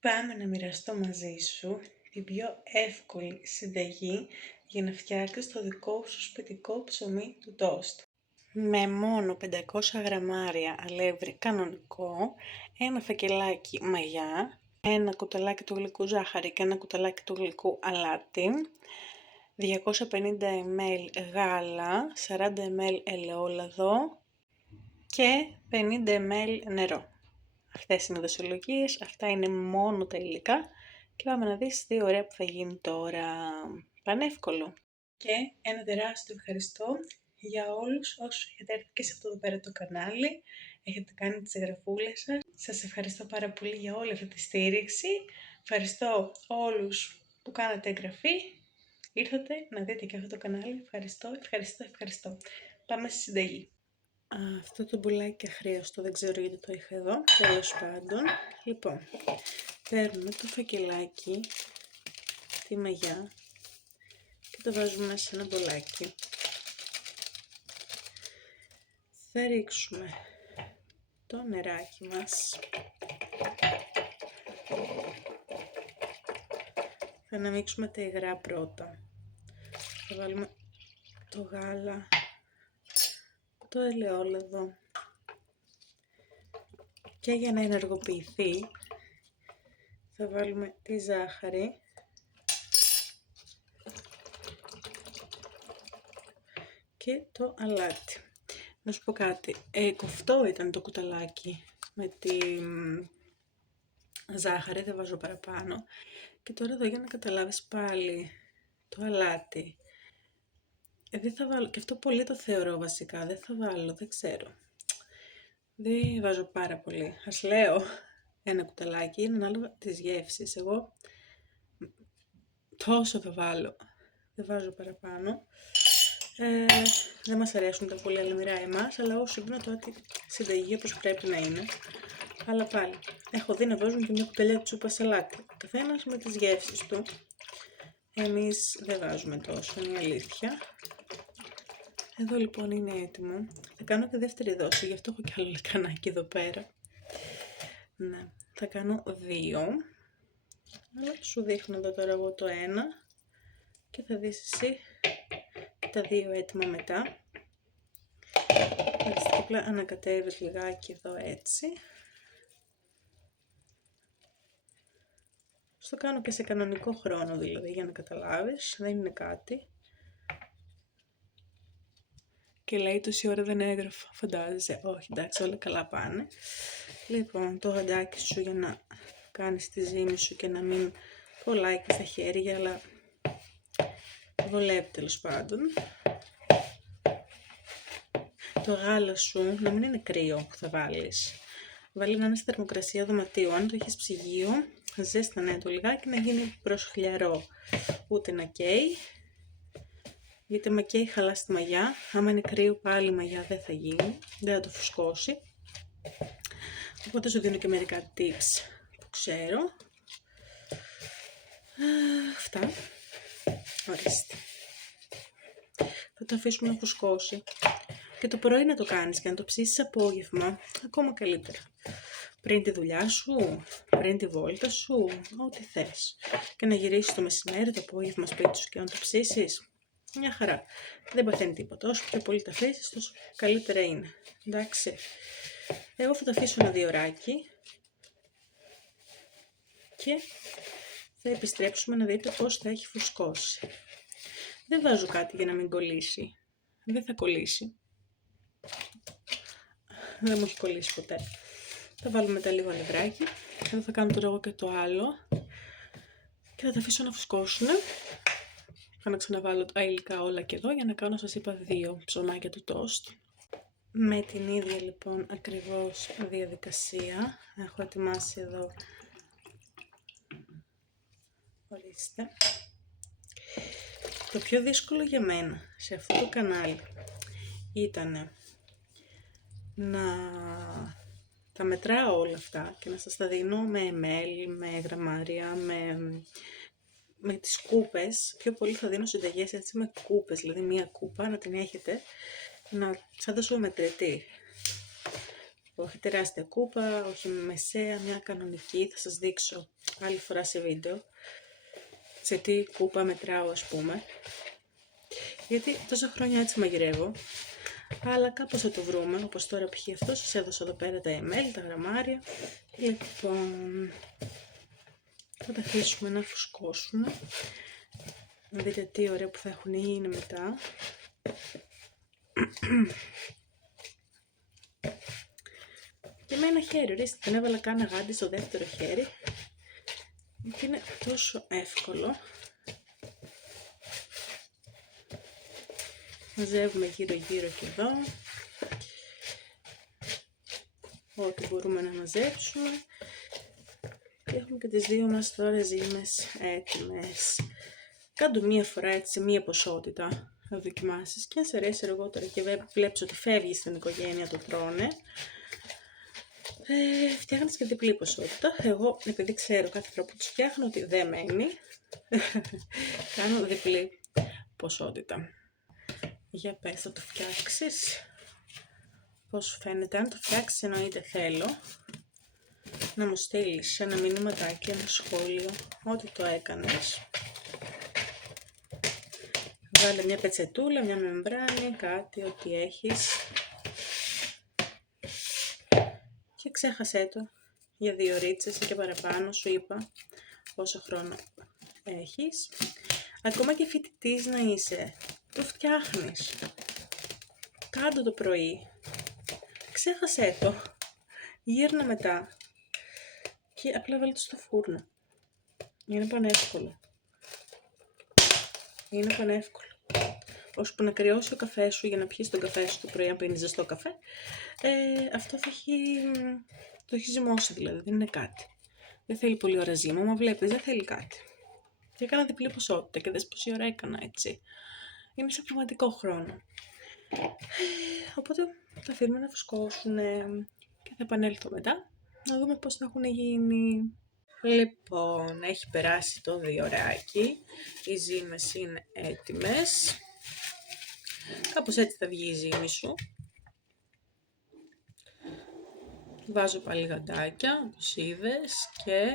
Πάμε να μοιραστώ μαζί σου την πιο εύκολη συνταγή για να φτιάξεις το δικό σου σπιτικό ψωμί του τόστ. Με μόνο 500 γραμμάρια αλεύρι κανονικό, ένα φακελάκι μαγιά, ένα κουταλάκι του γλυκού ζάχαρη και ένα κουταλάκι του γλυκού αλάτι, 250 ml γάλα, 40 ml ελαιόλαδο και 50 ml νερό. Αυτές είναι οι δοσολογίες, αυτά είναι μόνο τα υλικά και πάμε να δεις τι ωραία που θα γίνει τώρα. Πανεύκολο. Και ένα τεράστιο ευχαριστώ για όλους όσους έχετε έρθει και σε αυτό εδώ πέρα το κανάλι, έχετε κάνει τις εγγραφούλες σας. Σας ευχαριστώ πάρα πολύ για όλη αυτή τη στήριξη. Ευχαριστώ όλους που κάνατε εγγραφή. Ήρθατε να δείτε και αυτό το κανάλι. Ευχαριστώ. Πάμε στη συνταγή. Αυτό το μπουλάκι αχρίαστο, δεν ξέρω γιατί το είχα εδώ, τέλος πάντων. Λοιπόν, παίρνουμε το φακελάκι, τη μαγιά και το βάζουμε σε ένα μπολάκι. Θα ρίξουμε το νεράκι μας. Θα αναμίξουμε τα υγρά πρώτα. Θα βάλουμε το γάλα, το ελαιόλαδο και για να ενεργοποιηθεί θα βάλουμε τη ζάχαρη και το αλάτι. Να σου πω κάτι, κοφτό ήταν το κουταλάκι με τη ζάχαρη, δεν βάζω παραπάνω. Και τώρα εδώ για να καταλάβεις πάλι το αλάτι. Δεν θα βάλω, και αυτό πολύ το θεωρώ βασικά, δεν θα βάλω, δεν ξέρω. Δεν βάζω πάρα πολύ. Ας λέω ένα κουταλάκι, είναι ανάλογα της γεύσης. Εγώ τόσο θα βάλω, δεν βάζω παραπάνω. Δεν μας αρέσουν τα πολύ αλμυρά εμάς, αλλά εγώ σου δίνω τώρα τη συνταγή όπως πρέπει να είναι. Αλλά πάλι, έχω δει να βάζουν και μια κουταλιά τσούπα σαλάτι. Καθένας με τις γεύσεις του. Εμείς δεν βάζουμε τόσο, είναι η αλήθεια. Εδώ λοιπόν είναι έτοιμο. Θα κάνω και δεύτερη δόση, γι' αυτό έχω και άλλο λεκανάκι εδώ πέρα. Ναι, θα κάνω 2. Αλλά σου δείχνω εδώ τώρα εγώ το 1. Και θα δεις εσύ τα 2 έτοιμα μετά. Έτσι, απλά ανακατεύεις λιγάκι εδώ έτσι. Στο κάνω και σε κανονικό χρόνο δηλαδή, για να καταλάβεις, δεν είναι κάτι. Και λέει τόση ώρα δεν έγραφα, φαντάζεσαι, όχι εντάξει όλα καλά πάνε. Λοιπόν, το γαντάκι σου για να κάνεις τη ζύμη σου και να μην κολλάει και στα χέρια, αλλά βολεύει τέλος πάντων. Το γάλα σου να μην είναι κρύο που θα βάλεις. Βάλει να είναι στη θερμοκρασία δωματίου. Αν το έχεις ψυγείο, ζέστανε το λιγάκι να γίνει προς χλιαρό. Ούτε να καίει. Γιατί άμα καίει χαλάσει τη μαγιά. Άμα είναι κρύο πάλι η μαγιά δεν θα γίνει. Δεν θα το φουσκώσει. Οπότε σου δίνω και μερικά tips που ξέρω. Αυτά. Ορίστε. Θα το αφήσουμε να φουσκώσει. Και το πρωί να το κάνεις και να το ψήσεις απόγευμα, ακόμα καλύτερα. Πριν τη δουλειά σου, πριν τη βόλτα σου, ό,τι θες. Και να γυρίσεις το μεσημέρι, το απόγευμα σπίτι σου και να το ψήσεις. Μια χαρά. Δεν παθαίνει τίποτα. Όσο πιο πολύ τα αφήσεις, τόσο καλύτερα είναι. Εντάξει. Εγώ θα το αφήσω ένα 2 ωράκι. Και θα επιστρέψουμε να δείτε πώς θα έχει φουσκώσει. Δεν βάζω κάτι για να μην κολλήσει. Δεν θα κολλήσει. Δεν μου έχει κολλήσει ποτέ. Θα βάλουμε μετά λίγο αλευράκι. Εδώ θα κάνω τώρα εγώ και το άλλο. Και θα τα αφήσω να φουσκώσουν. Θα να ξαναβάλω τα υλικά όλα και εδώ για να κάνω, σας είπα, 2 ψωμάκια του τόστ. Με την ίδια λοιπόν ακριβώς διαδικασία. Έχω ετοιμάσει εδώ. Ορίστε. Το πιο δύσκολο για μένα σε αυτό το κανάλι ήταν να τα μετράω όλα αυτά και να σας τα δίνω με ml, με γραμμάρια, με τις κούπες. Πιο πολύ θα δίνω συνταγές έτσι με κούπες, δηλαδή μία κούπα να την έχετε, σαν δώσω μετρητή. Όχι τεράστια κούπα, όχι μεσαία, μια κανονική, θα σας δείξω άλλη φορά σε βίντεο, σε τι κούπα μετράω ας πούμε, γιατί τόσα χρόνια έτσι μαγειρεύω, αλλά κάπως θα το βρούμε, όπως τώρα π.χ. αυτό, σας έδωσα εδώ πέρα τα ml, τα γραμμάρια. Λοιπόν, θα τα αφήσουμε να φουσκώσουν, να δείτε τι ωραία που θα έχουν γίνει μετά. Και με ένα χέρι, ορίστε, δεν έβαλα καν αγάντι στο δεύτερο χέρι και είναι τόσο εύκολο. Μαζεύουμε γύρω γύρω και εδώ ό,τι μπορούμε να μαζέψουμε και έχουμε και τις δύο μας τώρα ζύμες έτοιμες. Κάντο μία φορά έτσι σε μία ποσότητα να δοκιμάσεις και αν σε αρέσει αργότερα και βλέπεις ότι φεύγει στην οικογένεια, το τρώνε, φτιάχνεις και διπλή ποσότητα. Εγώ, επειδή ξέρω κάθε φορά που τους φτιάχνω ότι δεν μένει, κάνω διπλή ποσότητα. Για πες, θα το φτιάξεις? Πώς σου φαίνεται? Αν το φτιάξεις, εννοείται θέλω να μου στείλεις ένα μηνύματάκι, ένα σχόλιο, ό,τι το έκανες. Βάλε μια πετσετούλα, μια μεμβράνη, κάτι, ό,τι έχεις. Και ξέχασέ το για 2 ωρίτσες ή και παραπάνω, σου είπα πόσο χρόνο έχεις. Ακόμα και φοιτητής να είσαι, το φτιάχνεις. Κάντο το πρωί, ξέχασέ το, γύρνα μετά και απλά βάλε το στο φούρνο. Είναι πανεύκολο. Είναι πανεύκολο. Ώσπου να κρυώσει ο καφέ σου για να πιεις τον καφέ σου το πρωί, αν πίνεις ζεστό καφέ, αυτό το έχει ζυμώσει δηλαδή, δεν είναι κάτι. Δεν θέλει πολύ ώρα ζύμα, μα βλέπεις, δεν θέλει κάτι. Και έκανα διπλή ποσότητα και δες πόση ώρα έκανα, έτσι. Είναι σε πραγματικό χρόνο. Οπότε τα αφήνουμε να φουσκώσουν και θα επανέλθω μετά να δούμε πώς θα έχουν γίνει. Λοιπόν, έχει περάσει το 2 ωράκι, οι ζύμες είναι έτοιμες. Κάπως έτσι θα βγει η ζύμη σου. Βάζω πάλι γαντάκια, όπως είδες, και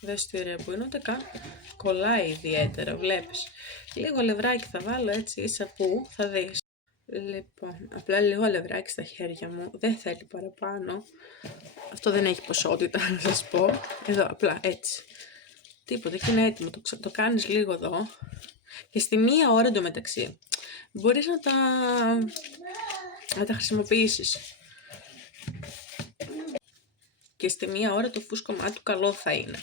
δες τι ωραία που είναι, ούτε καν κολλάει ιδιαίτερα, βλέπεις. Λίγο αλευράκι θα βάλω έτσι, ίσα που θα δεις. Λοιπόν, απλά λίγο αλευράκι στα χέρια μου, δεν θέλει παραπάνω. Αυτό δεν έχει ποσότητα, να σας πω. Εδώ, απλά έτσι. Τίποτα, και είναι έτοιμο. Το κάνεις λίγο εδώ. Και στη 1 ώρα εντωμεταξύ μπορείς να τα χρησιμοποιήσεις. Και στη 1 ώρα το φούσκωμά του καλό θα είναι.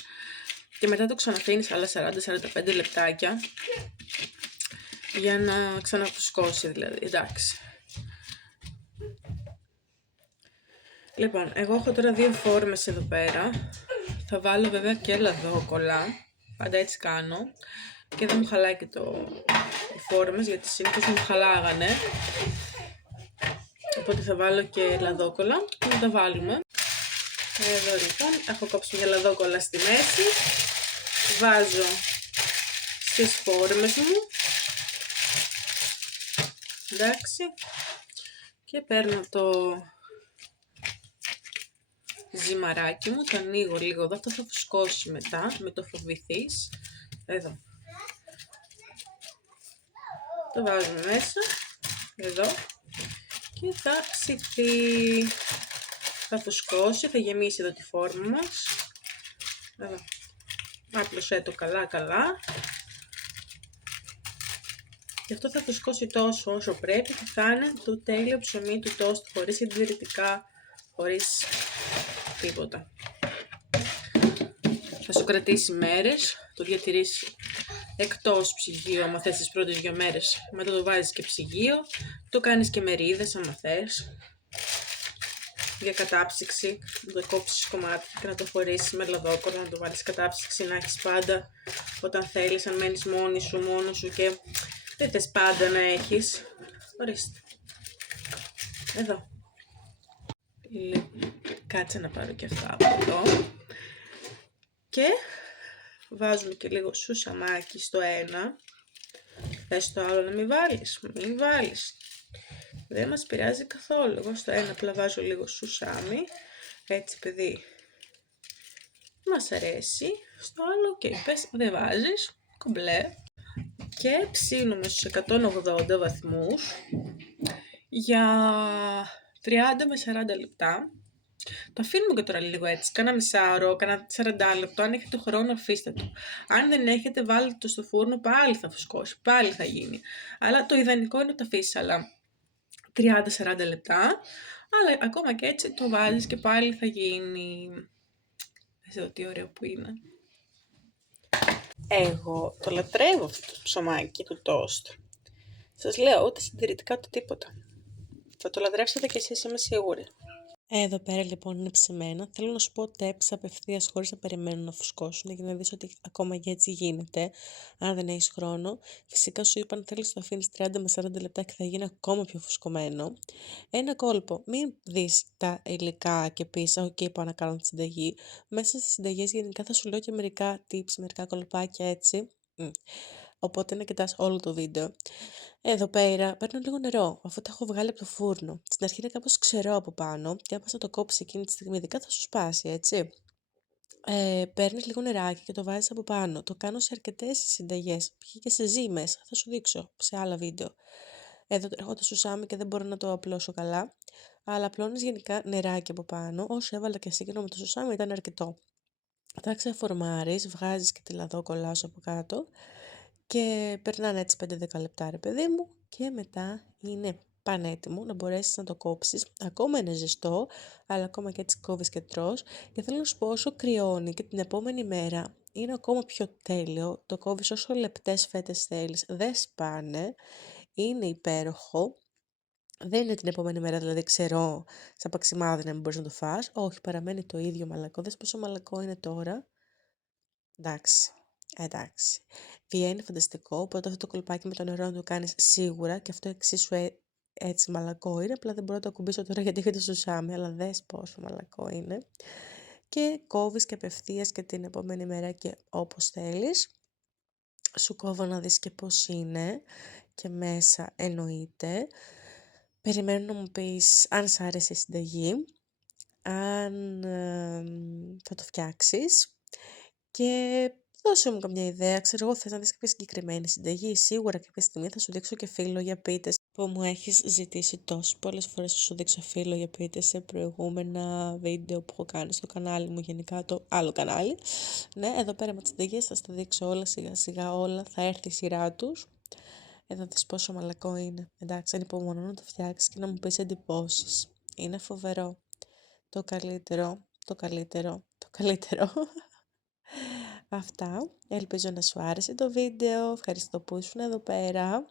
Και μετά το ξαναφήνεις άλλα 40-45 λεπτάκια για να ξαναφουσκώσει δηλαδή, εντάξει. Λοιπόν, εγώ έχω τώρα 2 φόρμες εδώ πέρα. Θα βάλω βέβαια και λαδόκολλα, πάντα έτσι κάνω. Και δεν μου χαλάει και οι φόρμες, γιατί συνήθως μου χαλάγανε. Οπότε θα βάλω και λαδόκολλα και να τα βάλουμε. Εδώ λοιπόν, έχω κόψει μια λαδόκολλα στη μέση. Βάζω στις φόρμες μου. Εντάξει. Και παίρνω το ζυμαράκι μου, το ανοίγω λίγο εδώ, αυτό θα φουσκώσει μετά, μην το φοβηθείς. Εδώ. Το βάζουμε μέσα, εδώ, και θα ψηθεί. Θα φουσκώσει, θα γεμίσει εδώ τη φόρμα μας. Εδώ. Άπλωσέ το καλά. Και αυτό θα φουσκώσει τόσο όσο πρέπει και θα είναι το τέλειο ψωμί του τόστ, χωρίς συντηρητικά, χωρίς τίποτα. Θα σου κρατήσει μέρες, το διατηρείς εκτός ψυγείου άμα θες τις πρώτες 2 μέρες, μετά το βάζεις και ψυγείο, το κάνεις και μερίδες άμα θες, για κατάψυξη, να το κόψεις κομμάτι και να το φορήσεις με λαδόκολλα, να το βάλεις κατάψυξη, να έχεις πάντα όταν θέλεις, αν μένεις μόνος σου και δεν θες πάντα να έχεις. Ορίστε. Εδώ. Κάτσε να πάρω και αυτά από εδώ. Και βάζουμε και λίγο σουσαμάκι στο ένα. Θες το άλλο να μην βάλεις. Δεν μας πειράζει καθόλου. Εγώ στο ένα απλά βάζω λίγο σουσάμι. Έτσι παιδί, Μας αρέσει. Στο άλλο, πες, δεν βάζεις, κομπλέ. Και ψήνουμε στους 180 βαθμούς για 30 με 40 λεπτά. Το αφήνουμε και τώρα λίγο έτσι, κάνα μισάωρο, κάνα 40 λεπτό. Αν έχετε χρόνο, αφήστε το. Αν δεν έχετε, βάλτε το στο φούρνο, πάλι θα φουσκώσει, πάλι θα γίνει. Αλλά το ιδανικό είναι να το αφήσεις άλλα 30-40 λεπτά. Αλλά ακόμα και έτσι το βάζεις και πάλι θα γίνει. Δες εδώ τι ωραίο που είναι. Εγώ το λατρεύω αυτό το ψωμάκι του τόστ. Σας λέω, ούτε συντηρητικά ούτε τίποτα. Θα το λατρέψετε κι εσείς, είμαι σίγουρη. Εδώ πέρα λοιπόν είναι ψημένα. Θέλω να σου πω ότι έψα απευθείας χωρίς να περιμένω να φουσκώσουν για να δεις ότι ακόμα και έτσι γίνεται, αν δεν έχεις χρόνο. Φυσικά σου είπα αν θέλεις το αφήνεις 30 με 40 λεπτά και θα γίνει ακόμα πιο φουσκωμένο. Ένα κόλπο, μην δεις τα υλικά και πεις «ΟΚ, πάω να κάνω τη συνταγή». Μέσα στις συνταγές γενικά θα σου λέω και μερικά tips, μερικά κολπάκια έτσι. Οπότε να κοιτάς όλο το βίντεο. Εδώ πέρα παίρνω λίγο νερό, αφού τα έχω βγάλει από το φούρνο. Στην αρχή είναι κάπως ξερό από πάνω και αν πας να το κόψεις εκείνη τη στιγμή, ειδικά θα σου σπάσει, έτσι. Παίρνεις λίγο νεράκι και το βάζεις από πάνω. Το κάνω σε αρκετές συνταγές, π.χ. και σε ζύμες, θα σου δείξω σε άλλα βίντεο. Εδώ έχω το σουσάμι και δεν μπορώ να το απλώσω καλά, αλλά απλώνεις γενικά νεράκι από πάνω. Όσο έβαλα και σύγκρινα με το σουσάμι ήταν αρκετό. Τα ξεφορμάρεις, βγάζεις και τη λαδόκολά σου από κάτω και περνάνε έτσι 5-10 λεπτά ρε παιδί μου και μετά είναι πανέτοιμο να μπορέσεις να το κόψεις. Ακόμα είναι ζεστό, αλλά ακόμα και έτσι κόβεις και τρως. Και θέλω να σου πω όσο κρυώνει και την επόμενη μέρα είναι ακόμα πιο τέλειο. Το κόβεις όσο λεπτές φέτες θέλεις, δεν σπάνε, είναι υπέροχο. Δεν είναι την επόμενη μέρα, δηλαδή ξερό, σαν παξιμάδι να μην μπορείς να το φας. Όχι, παραμένει το ίδιο μαλακό. Δες πόσο μαλακό είναι τώρα. Εντάξει, εντάξει. Βγαίνει φανταστικό, οπότε αυτό το κολπάκι με το νερό να το κάνεις σίγουρα και αυτό εξίσου έτσι μαλακό είναι, απλά δεν μπορώ να το ακουμπήσω τώρα γιατί έχετε στο σάμι, αλλά δες πόσο μαλακό είναι. Και κόβεις και απευθείας και την επόμενη μέρα και όπως θέλεις. Σου κόβω να δεις και πώς είναι και μέσα εννοείται. Περιμένω να μου πεις αν σ' άρεσε η συνταγή, αν θα το φτιάξεις και δώσε μου καμιά ιδέα. Ξέρω εγώ, θες να δεις κάποια συγκεκριμένη συνταγή. Σίγουρα κάποια στιγμή θα σου δείξω και φύλλο για πίτες που μου έχεις ζητήσει τόσες πολλές φορές να σου δείξω φύλλο για πίτες σε προηγούμενα βίντεο που έχω κάνει στο κανάλι μου, γενικά το άλλο κανάλι. Ναι, εδώ πέρα με τις συνταγές θα στα δείξω όλα σιγά σιγά, όλα θα έρθει η σειρά τους. Εδώ δεις πόσο μαλακό είναι. Εντάξει, ανυπομονώ να το φτιάξεις και να μου πεις εντυπώσεις. Είναι φοβερό. Το καλύτερο, το καλύτερο, το καλύτερο. Αυτά. Ελπίζω να σου άρεσε το βίντεο. Ευχαριστώ που ήσουν εδώ πέρα.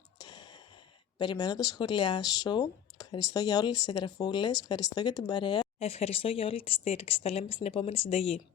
Περιμένω τα σχόλιά σου. Ευχαριστώ για όλες τις εγγραφούλες. Ευχαριστώ για την παρέα. Ευχαριστώ για όλη τη στήριξη. Τα λέμε στην επόμενη συνταγή.